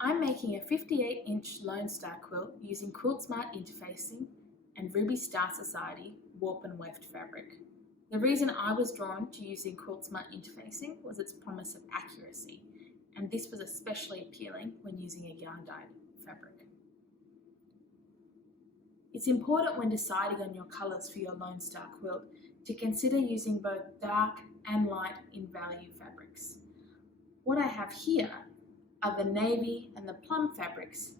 I'm making a 58-inch Lone Star quilt using QuiltSmart interfacing and Ruby Star Society Warp Weft fabric. The reason I was drawn to using QuiltSmart interfacing was its promise of accuracy, and this was especially appealing when using a yarn-dyed fabric. It's important when deciding on your colours for your Lone Star quilt to consider using both dark and light in value fabrics. What I have here are the navy and the plum fabrics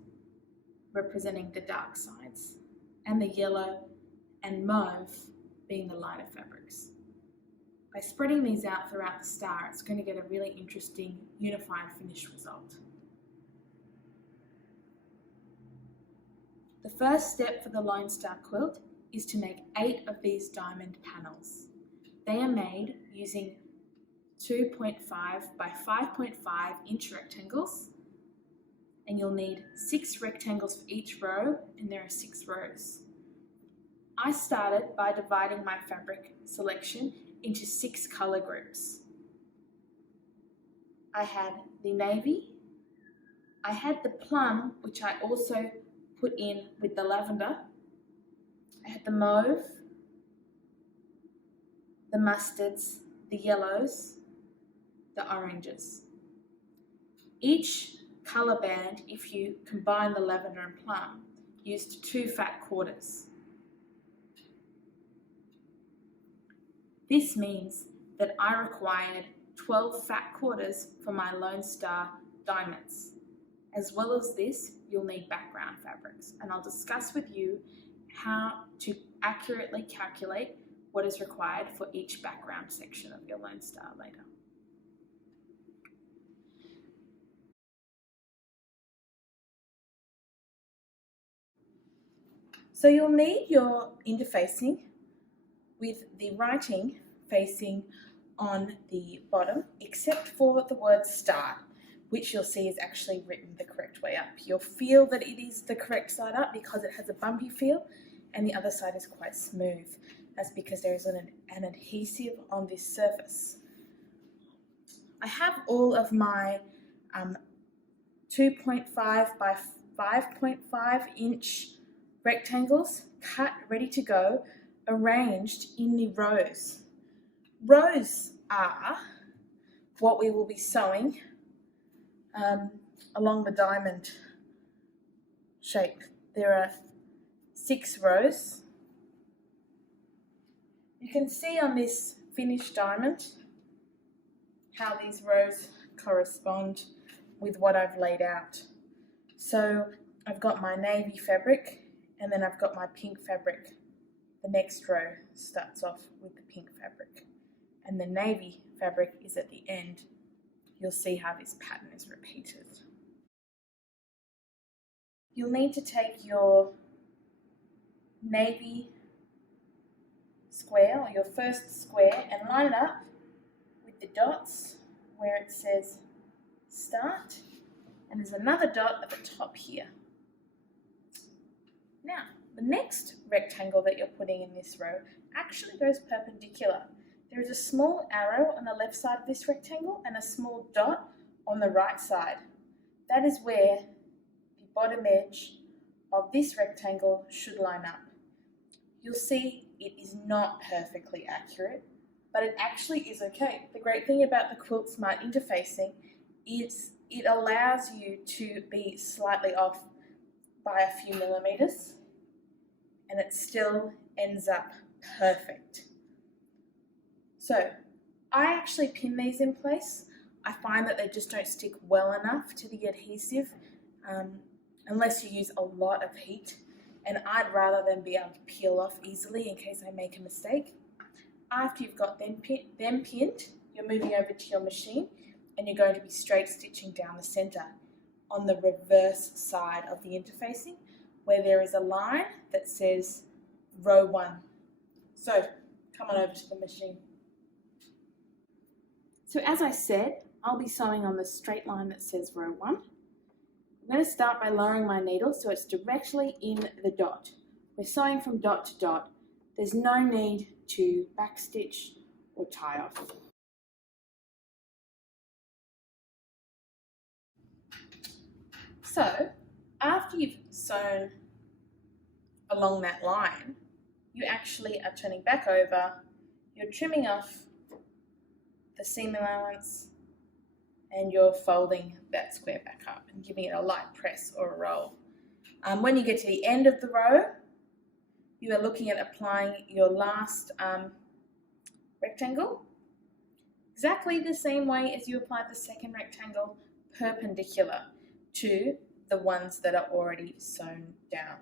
representing the dark sides, and the yellow and mauve being the lighter fabrics. By spreading these out throughout the star, it's going to get a really interesting unified finished result. The first step for the Lone Star quilt is to make 8 of these diamond panels. They are made using 2.5 by 5.5 inch rectangles, and you'll need 6 rectangles for each row, and there are 6 rows. I started by dividing my fabric selection into 6 colour groups. I had the navy, I had the plum, which I also put in with the lavender, I had the mauve, the mustards, the yellows, the oranges. Each colour band, if you combine the lavender and plum, used 2 fat quarters. This means that I required 12 fat quarters for my Lone Star diamonds. As well as this, you'll need background fabrics, and I'll discuss with you how to accurately calculate what is required for each background section of your Lone Star later. So you'll need your interfacing with the writing facing on the bottom, except for the word start, which you'll see is actually written the correct way up. You'll feel that it is the correct side up because it has a bumpy feel, and the other side is quite smooth. That's because there is an adhesive on this surface. I have all of my 2.5 by 5.5 inch rectangles cut, ready to go, arranged in the rows. Rows are what we will be sewing along the diamond shape. There are 6 rows. You can see on this finished diamond how these rows correspond with what I've laid out. So I've got my navy fabric, and then I've got my pink fabric. The next row starts off with the pink fabric, and the navy fabric is at the end. You'll see how this pattern is repeated. You'll need to take your navy square, or your first square, and line it up with the dots where it says start, and there's another dot at the top here. Now, the next rectangle that you're putting in this row actually goes perpendicular. There is a small arrow on the left side of this rectangle and a small dot on the right side. That is where the bottom edge of this rectangle should line up. You'll see it is not perfectly accurate, but it actually is okay. The great thing about the QuiltSmart interfacing is it allows you to be slightly off by a few millimeters, and it still ends up perfect. So I actually pin these in place. I find that they just don't stick well enough to the adhesive unless you use a lot of heat, and I'd rather them be able to peel off easily in case I make a mistake. After you've got them pinned, you're moving over to your machine, and you're going to be straight stitching down the center on the reverse side of the interfacing, where there is a line that says row 1. So come on over to the machine. So as I said, I'll be sewing on the straight line that says row 1. I'm going to start by lowering my needle so it's directly in the dot. We're sewing from dot to dot. There's no need to backstitch or tie off. So after you've sewn along that line, you actually are turning back over, you're trimming off the seam allowance, and you're folding that square back up and giving it a light press or a roll. When you get to the end of the row, you are looking at applying your last rectangle exactly the same way as you applied the second rectangle, perpendicular to the ones that are already sewn down.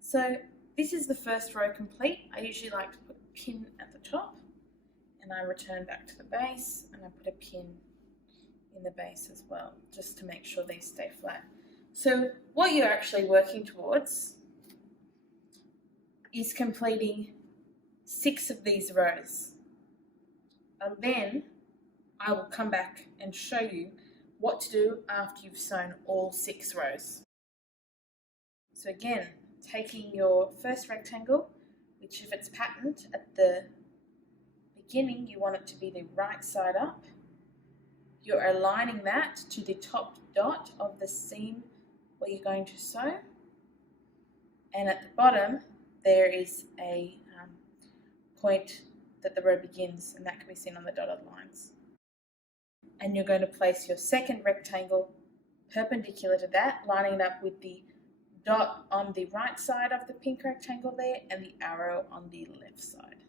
So this is the first row complete. I usually like to put a pin at the top, and I return back to the base and I put a pin in the base as well, just to make sure these stay flat. So what you're actually working towards is completing 6 of these rows. And then I will come back and show you what to do after you've sewn all 6 rows. So again, taking your first rectangle, which if it's patterned at the beginning, you want it to be the right side up. You're aligning that to the top dot of the seam where you're going to sew. And at the bottom, there is a point that the row begins, and that can be seen on the dotted lines. And you're going to place your second rectangle perpendicular to that, lining it up with the dot on the right side of the pink rectangle there and the arrow on the left side.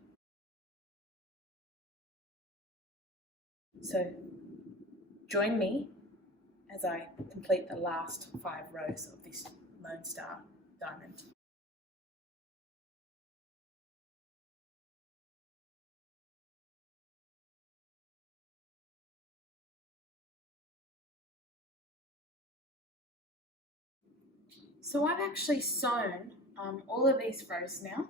So join me as I complete the last 5 rows of this Lone Star diamond. So I've actually sewn all of these rows now,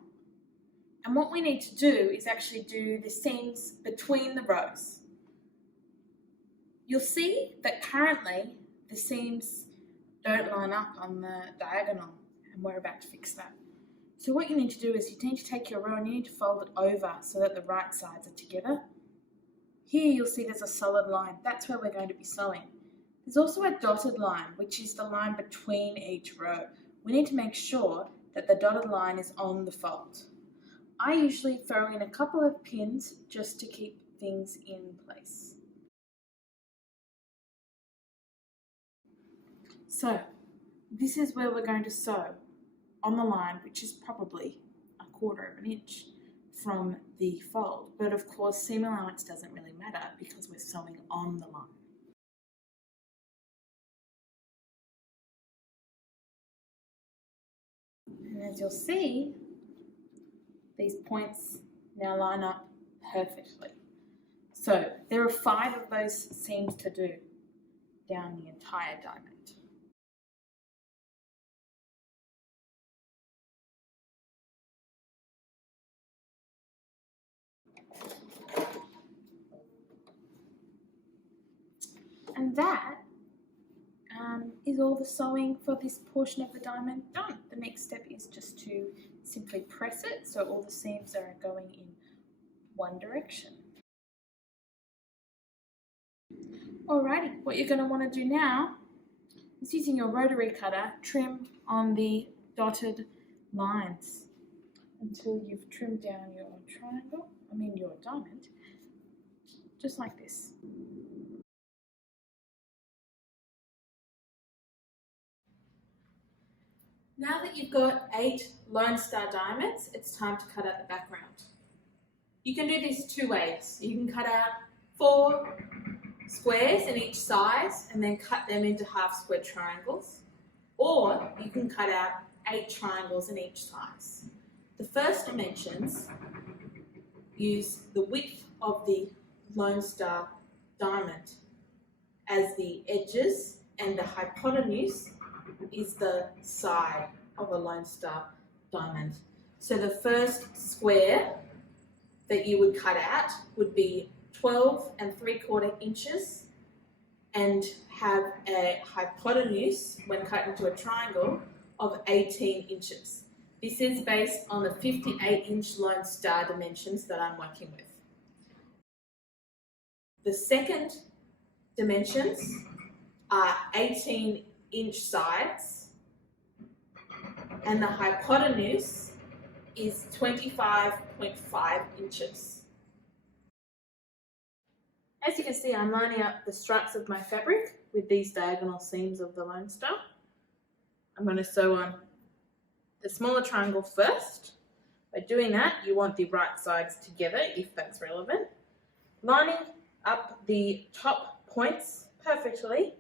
and what we need to do is actually do the seams between the rows. You'll see that currently the seams don't line up on the diagonal, and we're about to fix that. So what you need to do is you need to take your row and you need to fold it over so that the right sides are together. Here you'll see there's a solid line. That's where we're going to be sewing. There's also a dotted line, which is the line between each row. We need to make sure that the dotted line is on the fold. I usually throw in a couple of pins just to keep things in place. So this is where we're going to sew on the line, which is probably 1/4 of an inch from the fold. But of course, seam allowance doesn't really matter because we're sewing on the line. And as you'll see, these points now line up perfectly. So there are 5 of those seams to do down the entire diamond. And that is all the sewing for this portion of the diamond done. The next step is just to simply press it so all the seams are going in one direction. Alrighty, what you're going to want to do now is, using your rotary cutter, trim on the dotted lines until you've trimmed down your your diamond, just like this. Now that you've got 8 Lone Star diamonds, it's time to cut out the background. You can do this 2 ways. You can cut out 4 squares in each size and then cut them into half square triangles, or you can cut out 8 triangles in each size. The first dimensions use the width of the Lone Star diamond as the edges, and the hypotenuse is the side of a Lone Star diamond. So the first square that you would cut out would be 12 3/4 inches and have a hypotenuse, when cut into a triangle, of 18 inches. This is based on the 58-inch Lone Star dimensions that I'm working with. The second dimensions are 18-inch sides, and the hypotenuse is 25.5 inches. As you can see, I'm lining up the stripes of my fabric with these diagonal seams of the Lone Star. I'm going to sew on the smaller triangle first. By doing that, you want the right sides together if that's relevant. Lining up the top points perfectly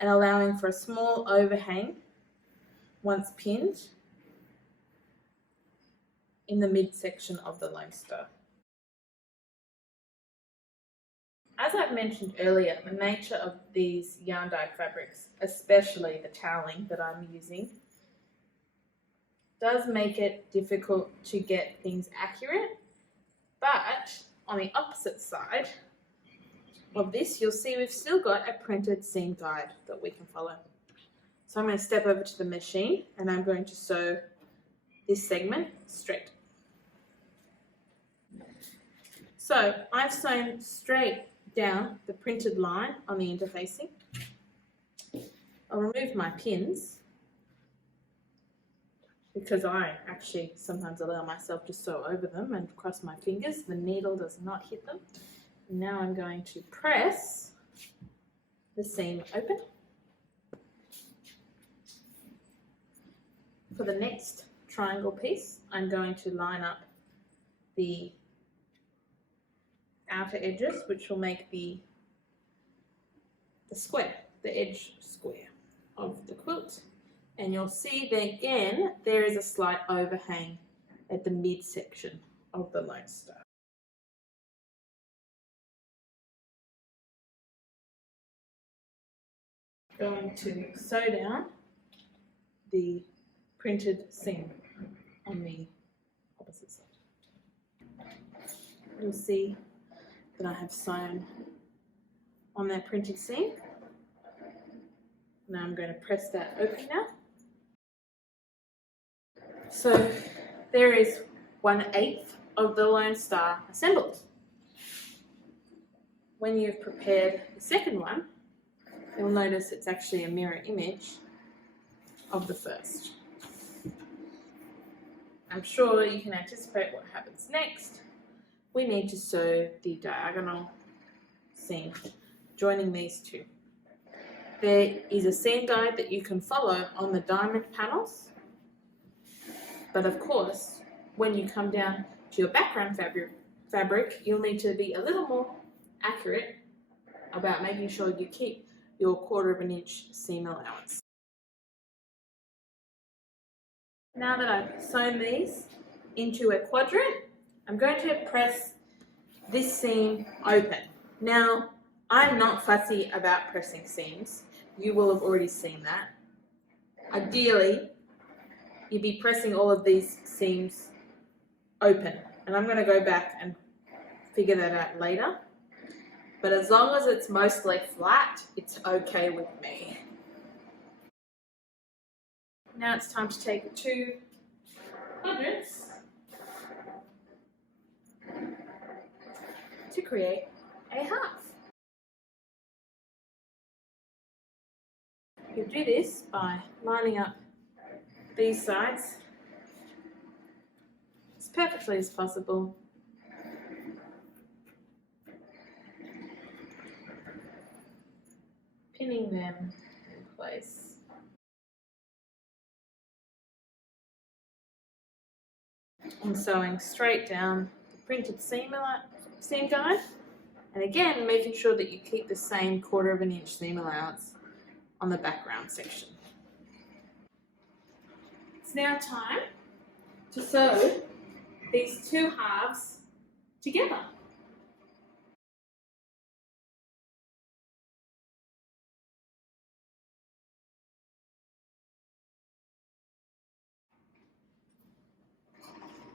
and allowing for a small overhang once pinned in the midsection of the Lone Star. As I've mentioned earlier, the nature of these yarn dye fabrics, especially the toweling that I'm using, does make it difficult to get things accurate, but on the opposite side of this, you'll see we've still got a printed seam guide that we can follow. So I'm going to step over to the machine and I'm going to sew this segment straight. So I've sewn straight down the printed line on the interfacing. I'll remove my pins because I actually sometimes allow myself to sew over them and cross my fingers. The needle does not hit them. Now I'm going to press the seam open. For the next triangle piece, I'm going to line up the outer edges, which will make the square, the edge square of the quilt. And you'll see that again, there is a slight overhang at the midsection of the Lone Star. Going to sew down the printed seam on the opposite side. You'll see that I have sewn on that printed seam. Now I'm going to press that open now. So there is 1/8 of the Lone Star assembled. When you've prepared the second one, you'll notice it's actually a mirror image of the first. I'm sure you can anticipate what happens next. We need to sew the diagonal seam joining these two. There is a seam guide that you can follow on the diamond panels, but of course when you come down to your background fabric, you'll need to be a little more accurate about making sure you keep your 1/4 inch seam allowance. Now that I've sewn these into a quadrant, I'm going to press this seam open. Now, I'm not fussy about pressing seams. You will have already seen that. Ideally, you'd be pressing all of these seams open. And I'm going to go back and figure that out later. But as long as it's mostly flat, it's okay with me. Now it's time to take the two quadrants to create a half. You do this by lining up these sides as perfectly as possible. Pinning them in place. And sewing straight down the printed seam guide, and again making sure that you keep the same 1/4 inch seam allowance on the background section. It's now time to sew these two halves together.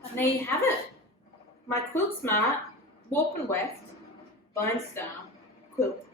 And there you have it, my QuiltSmart Warp Weft Lone Star quilt.